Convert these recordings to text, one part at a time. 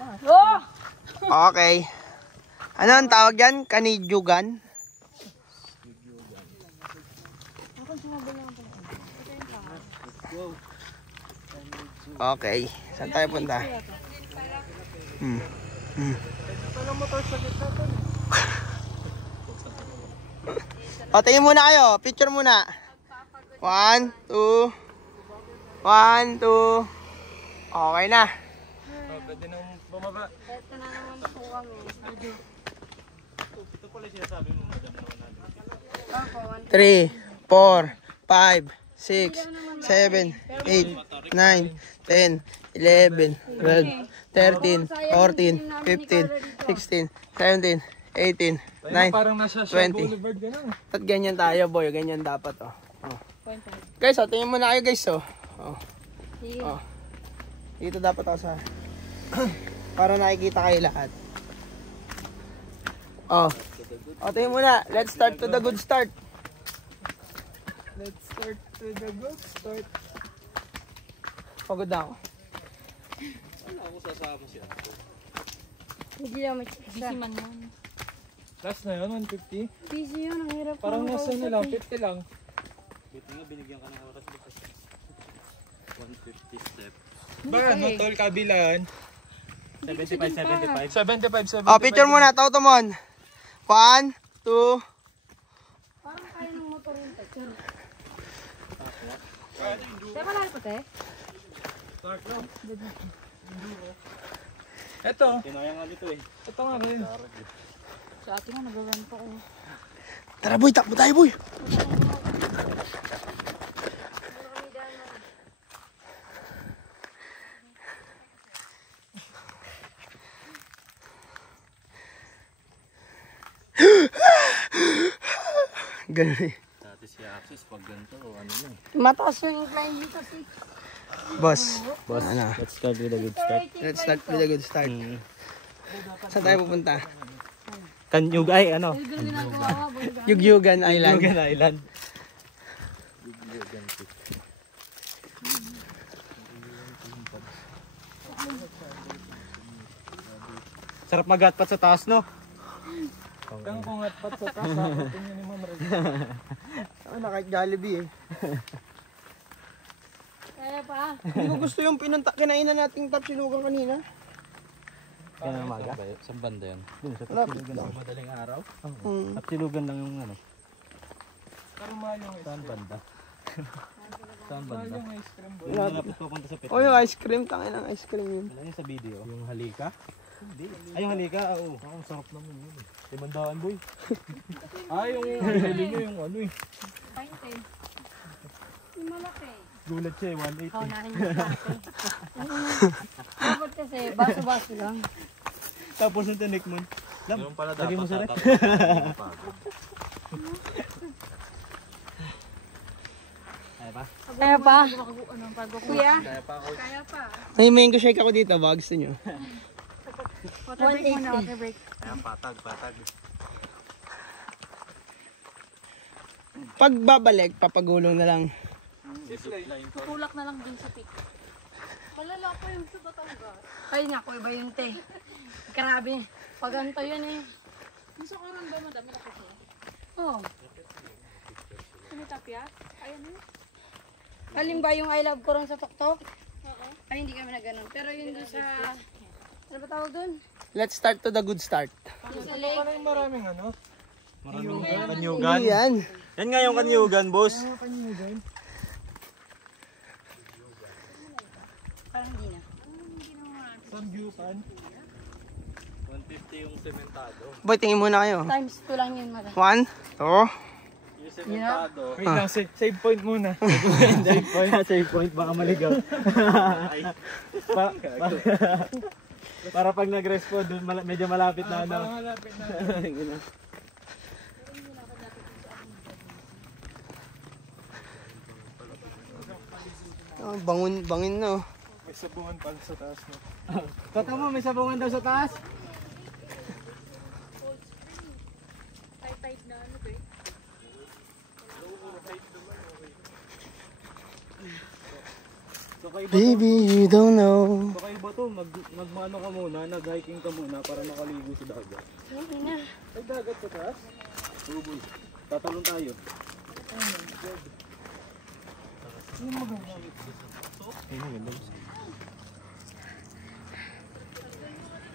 Oh! Okay. Ano ang tawag yan? Kanidyugan? Okay. Saan tayo punta? O, tingin muna kayo. Picture muna. 1, 2. 1, 2. Okay na. Pwede nang bumaba. Ito na naman po kami. Ito pala siya sabi mo, madam naman natin. 3, 4, 5, 6, 7, 8, 9, 10, 11, 12, 13, 14, 15, 16, 17, 18, 9, Parang nasa Shaw 20. Boulevard ka na. At ganyan tayo, boy. Ganyan dapat, oh. Guys, oh, tingin muna kayo, guys, oh. Oh. Dito dapat ako sa... para nakikita kayo lahat. Oh. O, tingin muna. Let's start to the good start. Let's start to the good start. Pagod na ako. Ano ako sasama siya? Hindi naman busy man yun. Last na yun, 150. Busy yun, ang hirap. Parang nasa nila, 50 lang. Buti nga binigyan ka ng oras dito. 150 step. Ba, ano, tol, kabilaan. 75. 75. Oh, picture muna. Tautomon. 1, 2. Parang kaya ng motor yung picture. Kaya pala ito, te? Ito. Kinaya nga dito eh. Ito nga rin. Sa atin nga, nag-run pa ko. Tara, boy. Takbo tayo, boy. Ganun eh. Dati si Axis pag ganito, ano na. Mataas yung incline dito, sis. Boss. Ano? Let's start with a good start. Let's start with a good start. Saan tayo pupunta? Kanyug ay ano? Yung ginagawa ko, boy. Yugyugan Island. Yugan Island. Sarap magatpat sa taas, no? Kang kungatpat sa taas. Tingnan ni Ma'am Reza. Ako na kahit Jollibee eh. Kaya pa. Hindi ko gusto yung kinainan nating tapsilugan kanina. Kaya na maga? Sa banda yan. Dun sa Lapit tapsilugan lang. lang. Madaling araw? Hmm. Tapsilugan lang yung ano. Pero mahal yung ice Saan banda? Saan Mahal banda? yung ice cream, boy. Yung malapit papunta sa pet. Oh, yung ice cream. Tangin ng ice cream yun. Ano yun sa video? Yung halika? Hindi. Ay, yung halika? Oo. Ang sarap naman yun. 500 boy. Ah, yung binili nyo yung ano eh. Kain, te. Yung malaki. Gulat siya eh, 180. Kaunahin yung dati. Dapat kasi, baso-baso lang. Tapos yung tinik mo. Yung pala lagay mo sa rep. Kaya pa? Kaya pa. Kuya? Kaya pa. May mango shake ako dito. Ba gusto nyo? Water break muna, water break. Ayan, patag. Pag babalik, papagulong na lang. Tutulak na lang din sa pick. Malala pa yung sa Batangas. Ay, naku, iba yun, te. Grabe. Pag ganito yun eh. Gusto ko rin ba madami na kasi? Oo. Tumitapya? Ayan yun. Alin ba yung I love ko rin sa TokTok? Ay, hindi kami na ganun. Pero yun doon sa... Ano ba tawag doon? Let's start to the good start. Yung sa Ano lake. pala yung maraming ano? Maraming Hindi kanyugan. yan. Yan nga yung kanyugan, boss. Ano kanyugan? Parang hindi na. Samgyupan. 150 yung sementado. Boy, tingin muna kayo. Times 2 lang yun, mada. 1, 2. Yung sementado. Wait lang, save point muna. Save point, baka maligaw. Para pag nag-respond, medyo malapit na ano. Malapit na. Oh, bangin na. Oh. May sabungan pala sa taas mo. Tata mo, may sabungan daw sa taas. Tight na ano ba eh. Baby, you don't know. Kakaiba to, nagmano ka muna, nag-hiking ka muna para makaligo sa dagat. Hindi na. Ay, dagat sa taas? Oo, boy. Tatalon tayo.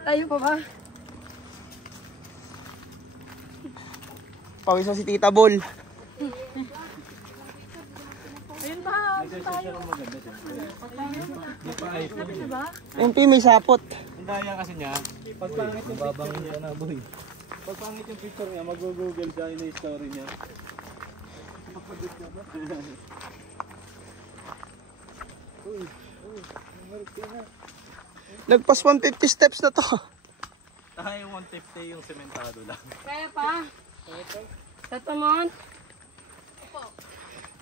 Tayo pa ba? Pawis na si Tita Bol. Ayun ba? Tayo. Diba? MP, may sapot. Ang daya kasi niya, pag pangit yung picture niya na, boy. Pag pangit yung picture niya, mag-google siya yung story niya. Nagpas 150 steps na to. Tayo 150 yung sementado lang. Kaya pa? Ito mo?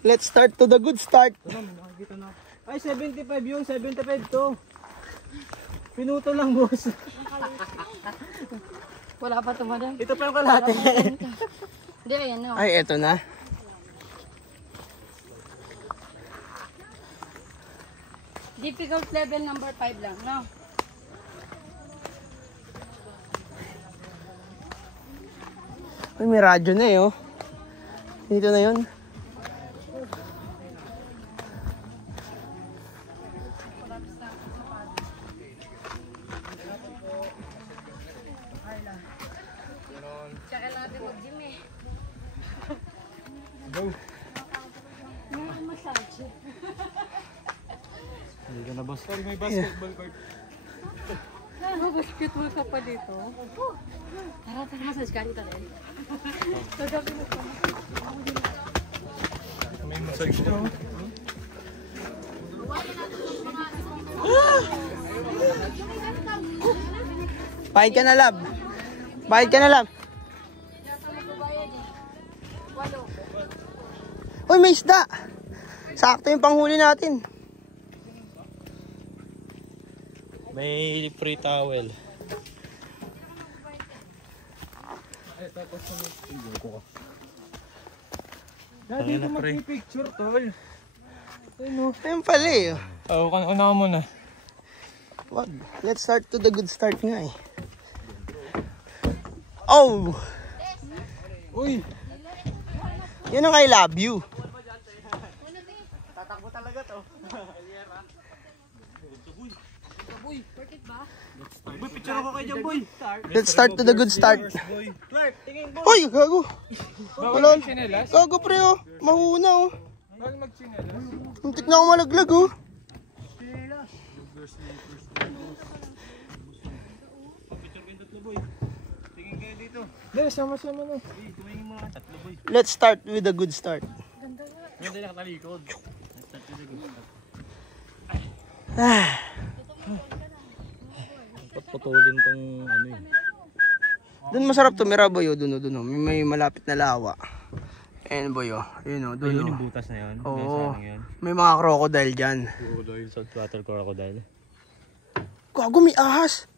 Let's start to the good start. Ano, nakikita na. Ay, 75 yung 75 to. Pinuto lang, boss. Wala pa ito, madam. Ito pa yung kalahati. Hindi, ayan o. Ay, eto na. Difficult level number 5 lang, no? Ay, may radyo na eh, oh. Dito na yun. Tsaka lang natin mag-gym eh. Massage. Hindi ka na, boss. May basketball court. Ano, basketball ka pa dito? Tara, massage ka dito rin. Tagabi mo pa. May massage na. Bahid ka na, lab. Bahid ka na, lab. Uy, may isda. Sakto yung panghuli natin. May free towel. Dati ko mag-picture, tol. Ayun pala eh. Oo, una mo na. Wag. Let's start to the good start nga eh. Oh! Uy! Yun ang I love you. Tatakbo talaga to. Boy, worth ba? Boy, picture ako kay Jam, boy. Let's start to the good start. Boy. Clark, tingin boy. Uy, gago. Wala. Chinelas? Gago pre oh. Mahuna oh. Bakit mag-chinelas? Muntik na ako malaglag oh. Picture kayo tatlo, boy. Tingin kayo dito. Hindi, sama-sama na. Tumingin mo nga tatlo, boy. Let's start with a good start. Ngayon din nakatalikod. Let's start with the good start. Ah. Putulin tong ano eh. Doon masarap tumira boy oh. Doon oh. May malapit na lawa. Ayan boy oh. Yun oh. Doon oh. Butas na yun. Oo. May mga crocodile dyan. Crocodile, saltwater crocodile. Gago may ahas.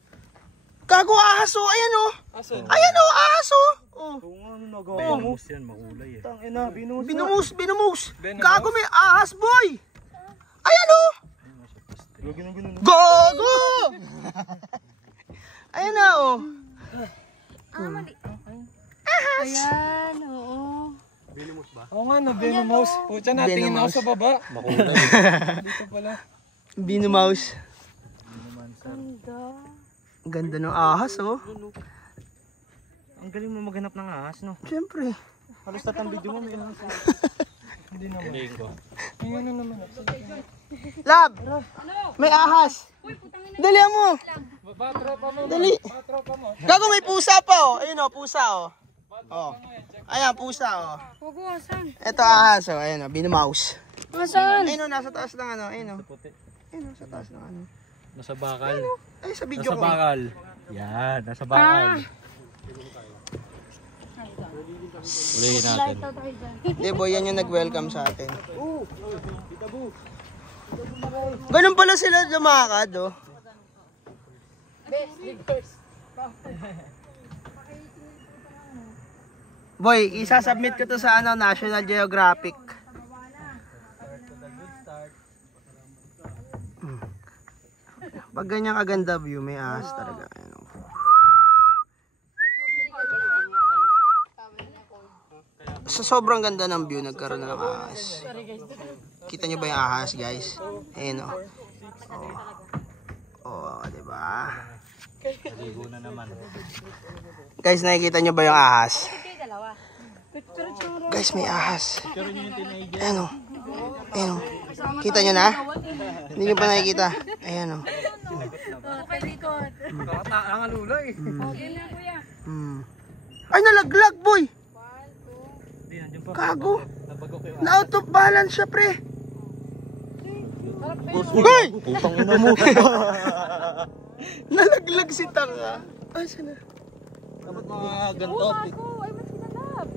Gago ahas oh. Ayan oh. Asan? Ayan oh. Ahas oh. Oh. Kung ano nagawa mo. Yan, makulay eh. Tangina, Binumus. Gago may ahas boy. Ayan oh. Gago! Ayan na oh. Ayan, oo. Oo nga, no, Venomous. Pucha, natingin ako sa baba. Makulay. Dito pala. Binumouse. Ganda. Ganda ng ahas oh. Ang galing mo maghanap ng ahas, no? Siyempre. Halos tatang video mo may ahas. Hindi naman. Galing ko. May ano naman. Lab! May ahas! Dali mo! Batropa mo. Dali! Batropa mo. Gago may pusa pa oh! Ayun oh, pusa oh. Oh. Ayan, pusa oh. Hugo, asan? Ito ahas oh. Ayun oh, binumouse. Asan? Ayun oh, nasa taas ng ano. Ayun oh. Ayun oh, sa taas ng ano. Nasa bakal. Ay, sa video Nasa ko. bakal. Yan, nasa bakal. Ulihin natin. Hindi boy, yan yung nag-welcome sa atin. Ganun pala sila lumakad oh. Boy, isa-submit ko to sa ano, National Geographic. Pag ganyan kaganda view, may ahas talaga. Ayan, oh. Sa sobrang ganda ng view, nagkaroon na ng ahas. Kita nyo ba yung ahas, guys? Ayan, oh. Oh, diba? Ligo na naman. Guys, nakikita nyo ba yung ahas? Guys, may ahas. Ayan, oh. Ayan, oh. Kita nyo na? Hindi nyo pa nakikita. Ayan, oh. Ay, nalaglag, boy! Kago! Na out of balance siya, pre! Hoy! Putang ina mo. Nalaglag si Tanga. Asan na? Dapat mga ganito. Ay, mas kinalab.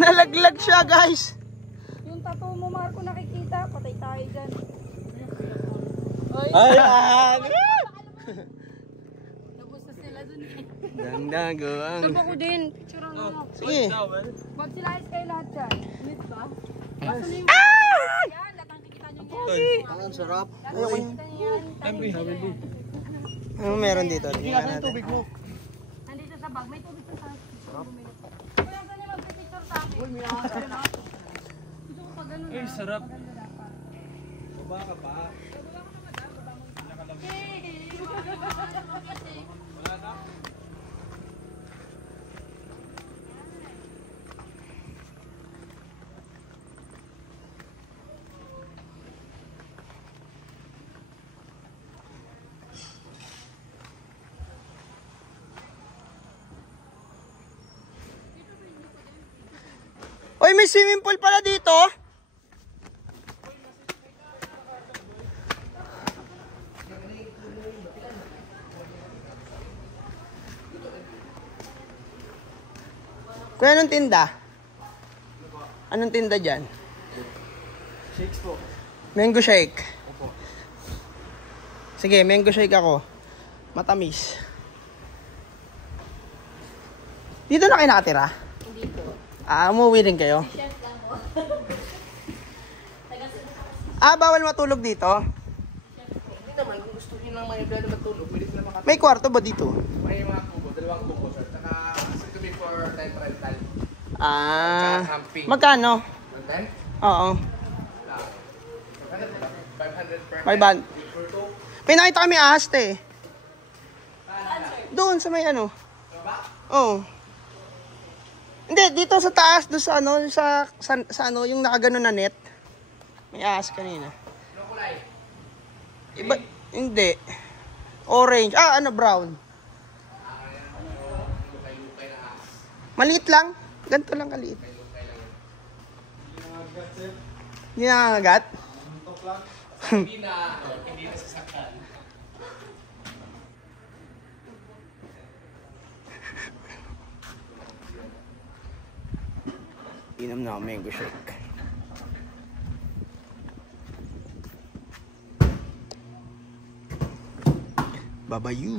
Nalaglag siya, guys! Yung tattoo mo, Marco, nakikita. Patay tayo dyan. Ayan! Nagusto sila dun eh. Dangdagoang. Sabi ko din, picture ang ano. Sige. Pag sila ayos kayo lahat dyan. Miss ba? Kaso na yung yan, lahat ang kikita nyo yan. Ang sarap. Lahat ang kikita nyo yan. Ano meron dito? Tingnan natin. Nandito sa bag, may tubig sa taas. Kuya, saan niya magpipicture sa akin? Uy, may ahas. Gusto ko pag ganun. Ay, sarap. Baba ka pa. Uy, may swimming pool pala dito. Kuya, anong tinda? Anong tinda dyan? Shakes po. Mango shake. Sige, mango shake ako. Matamis. Dito na kayo nakatira? Hindi po. Umuwi rin kayo? Chef lang po. Bawal matulog dito? Hindi naman, kung gusto nyo lang may pwede matulog, pwede sila makatulog. May kwarto ba dito? May mga kubo, 2 kubo sir. Saka to be for time rental. Camping. Magkano? Content? Oo. 500 per May ban. May nakita kami ahas, te. Doon sa may ano. Oo. Hindi, dito sa taas, doon sa ano, sa ano, yung nakagano na net. May ahas kanina. Ano kulay? Iba, hindi. Orange. Ano, brown. Lukay-lukay na ahas. Maliit lang. Ganito lang kaliit. Lukay lang yun. Hindi nangangagat? Hindi na sasaktan. Inom na ako mango shake. Babayu.